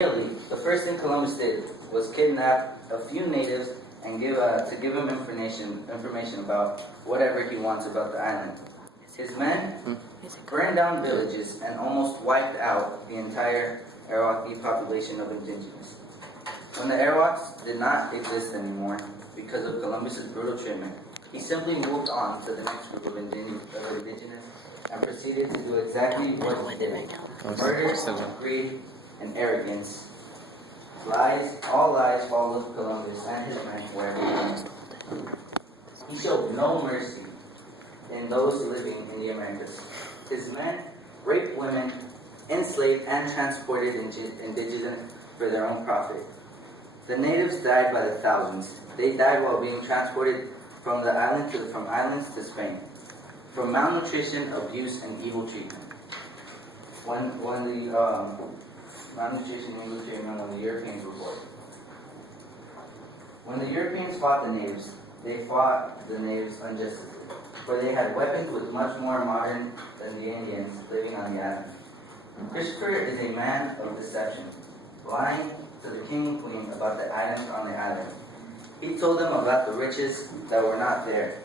Immediately, the first thing Columbus did was kidnap a few natives and give them information about whatever he wants about the island. His men burned down villages and almost wiped out the entire Arawak population of indigenous. When the Arawaks did not exist anymore because of Columbus's brutal treatment, he simply moved on to the next group of indigenous and proceeded to do exactly what he did: murder, greed, and arrogance. All lies followed Columbus and his men wherever he went. He showed no mercy in those living in the Americas. His men raped women, enslaved and transported indigenous for their own profit. The natives died by the thousands. They died while being transported from islands to Spain, from malnutrition, abuse, and evil treatment. When the Europeans were born. When the Europeans fought the natives, they fought the natives unjustly, for they had weapons with much more modern than the Indians living on the island. Christopher is a man of deception, lying to the king and queen about the items on the island. He told them about the riches that were not there.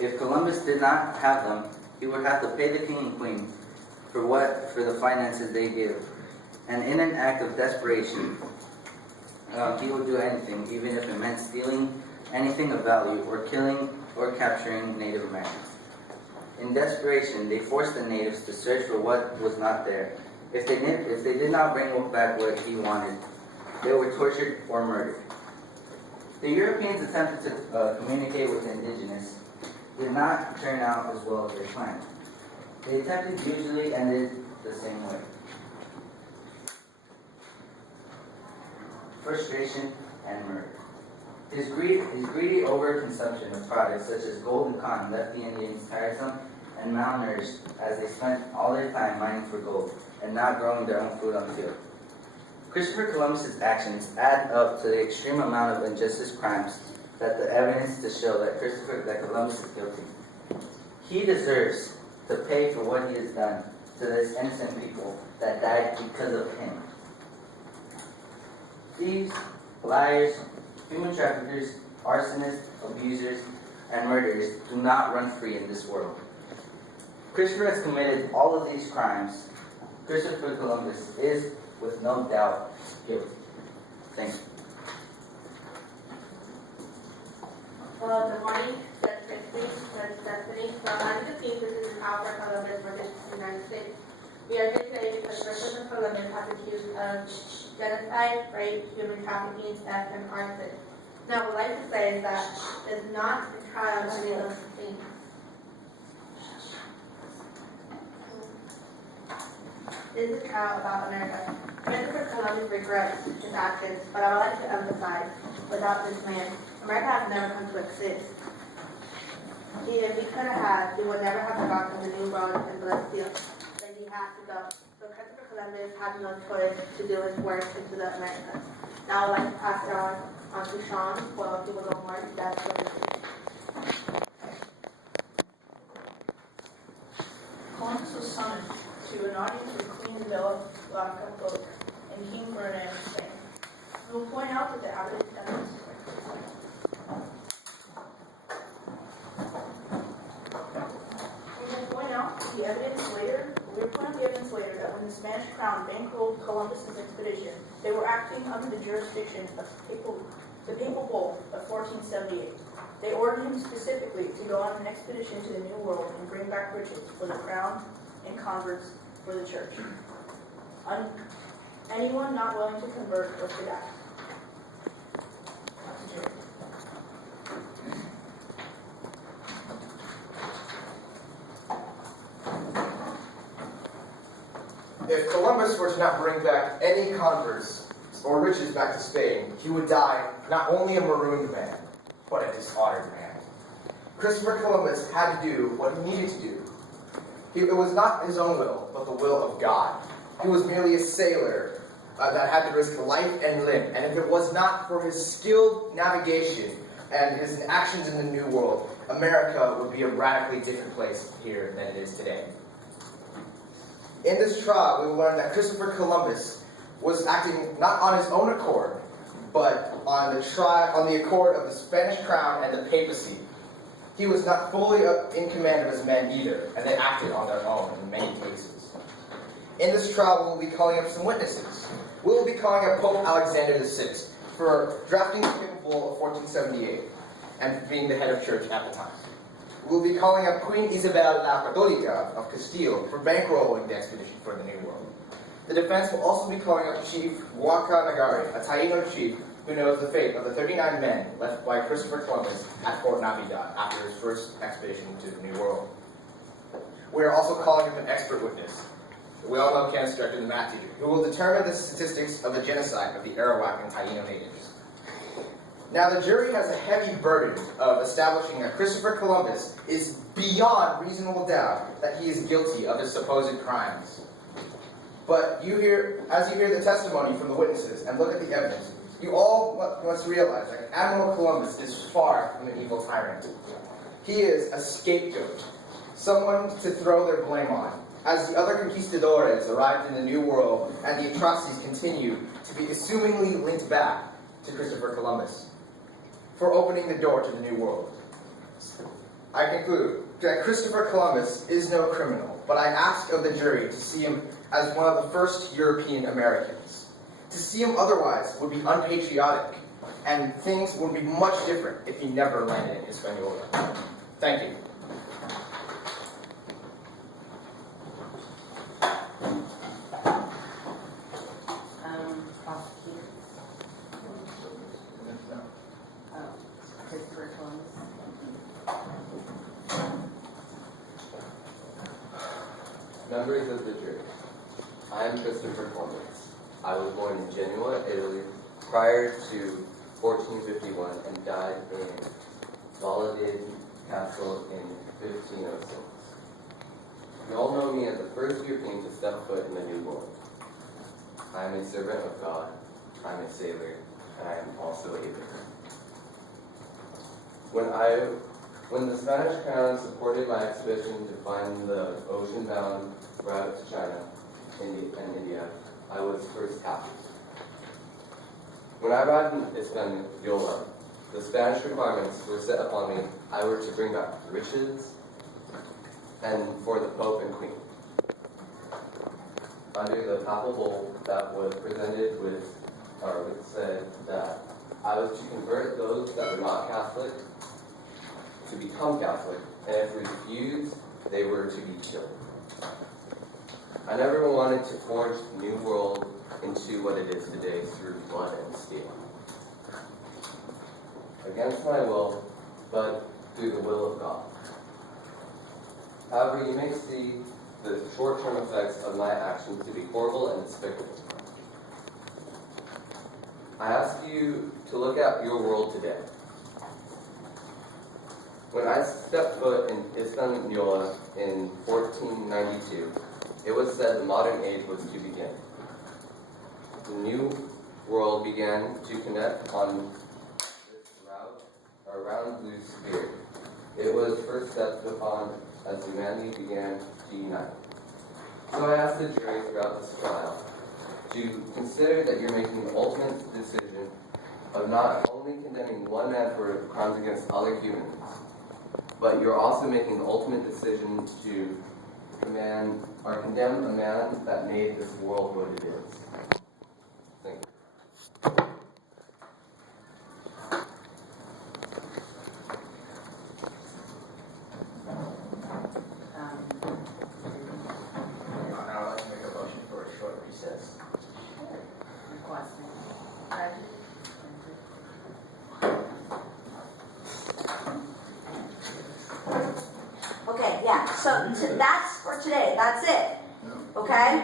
If Columbus did not have them, he would have to pay the king and queen for the finances they give. And in an act of desperation, he would do anything, even if it meant stealing anything of value or killing or capturing Native Americans. In desperation, they forced the natives to search for what was not there. If they did not bring back what he wanted, they were tortured or murdered. The Europeans attempted to communicate with the indigenous did not turn out as well as they planned. The attempt usually ended the same way. Frustration and murder. His greedy overconsumption of products such as gold and cotton left the Indians tiresome and malnourished as they spent all their time mining for gold and not growing their own food on the field. Christopher Columbus's actions add up to the extreme amount of injustice crimes that the evidence to show that Columbus is guilty. He deserves to pay for what he has done to these innocent people that died because of him. Thieves, liars, human traffickers, arsonists, abusers, and murderers do not run free in this world. Christopher has committed all of these crimes. Christopher Columbus is, with no doubt, guilty. Thank you. Good morning, Judge Christie, Judge Stephanie. So I'm Justine, this is Alfred Columbus, British United States. We are here today because Christopher Columbus has accused of genocide, rape, human trafficking, theft, and arson. Now, what I'd like to say is that it's not a trial of any of those things. This is a trial about America. Christopher Columbus regrets his actions, but I would like to emphasize, without this man, America has never come to exist. If he could have, he would never have gone to the New World and Brazil. Then he had to go. So Christopher Columbus had no choice to do his work into the Americas. Now I'd like to pass it on to Sean, who will go more in depth with this. Columbus was summoned to an audience with Queen Isabella la Católica and King Ferdinand of Spain. We will point out that the evidence later that when the Spanish crown bankrolled Columbus's expedition, they were acting under the jurisdiction of the Papal Bull of 1478. They ordered him specifically to go on an expedition to the New World and bring back riches for the crown and converts for the church. Anyone not willing to convert was to die. If Columbus were to not bring back any converts or riches back to Spain, he would die not only a marooned man, but a dishonored man. Christopher Columbus had to do what he needed to do. It was not his own will, but the will of God. He was merely a sailor that had to risk life and limb, and if it was not for his skilled navigation and his actions in the New World, America would be a radically different place here than it is today. In this trial, we will learn that Christopher Columbus was acting not on his own accord, but on the accord of the Spanish crown and the papacy. He was not fully in command of his men either, and they acted on their own in many cases. In this trial, we'll be calling up some witnesses. We will be calling up Pope Alexander VI for drafting the papal bull of 1478 and being the head of church at the time. We'll be calling up Queen Isabel la Católica of Castile for bankrolling the expedition for the New World. The defense will also be calling up Chief Huaca Nagari, a Taino chief who knows the fate of the 39 men left by Christopher Columbus at Fort Navidad after his first expedition to the New World. We are also calling up an expert witness. We all know Kenneth Strecker, the math teacher, who will determine the statistics of the genocide of the Arawak and Taino natives. Now, the jury has a heavy burden of establishing that Christopher Columbus is beyond reasonable doubt that he is guilty of his supposed crimes. But as you hear the testimony from the witnesses and look at the evidence, you all must realize that Admiral Columbus is far from an evil tyrant. He is a scapegoat, someone to throw their blame on, as the other conquistadores arrived in the New World and the atrocities continue to be assumingly linked back to Christopher Columbus for opening the door to the New World. I conclude that Christopher Columbus is no criminal, but I ask of the jury to see him as one of the first European Americans. To see him otherwise would be unpatriotic, and things would be much different if he never landed in Hispaniola. Thank you. Prosecutor. Christopher Columbus. Members of the jury, I am Christopher Columbus. I was born in Genoa, Italy, prior to 1451 and died in Valladolid Castle in 1506. You all know me as the first European to step foot in the New World. I am a servant of God, I am a sailor, and I am also a vicar. When the Spanish crown supported my expedition to find the ocean-bound route to China and India, I was first captured. When I arrived in Hispaniola, the Spanish requirements were set upon me. I were to bring back riches and for the Pope and Queen. Under the papal bull that was presented with, or it said that I was to convert those that were not Catholic to become Catholic, and if refused, they were to be killed. I never wanted to forge the New World into what it is today through blood and steel. Against my will, but through the will of God. However, you may see the short-term effects of my actions to be horrible and despicable. I ask you to look at your world today. When I stepped foot in Hispaniola in 1492, it was said the modern age was to begin. The New World began to connect on this route around Blue Spirit. It was first stepped upon as humanity began to unite. So I asked the jury throughout this trial to consider that you're making the ultimate decision of not only condemning one man for crimes against other humans, but you're also making the ultimate decision to condemn a man that made this world what it is. Thank you. I'd like to make a motion for a short recess. Requesting. Okay, yeah, so that's for today, that's it, okay?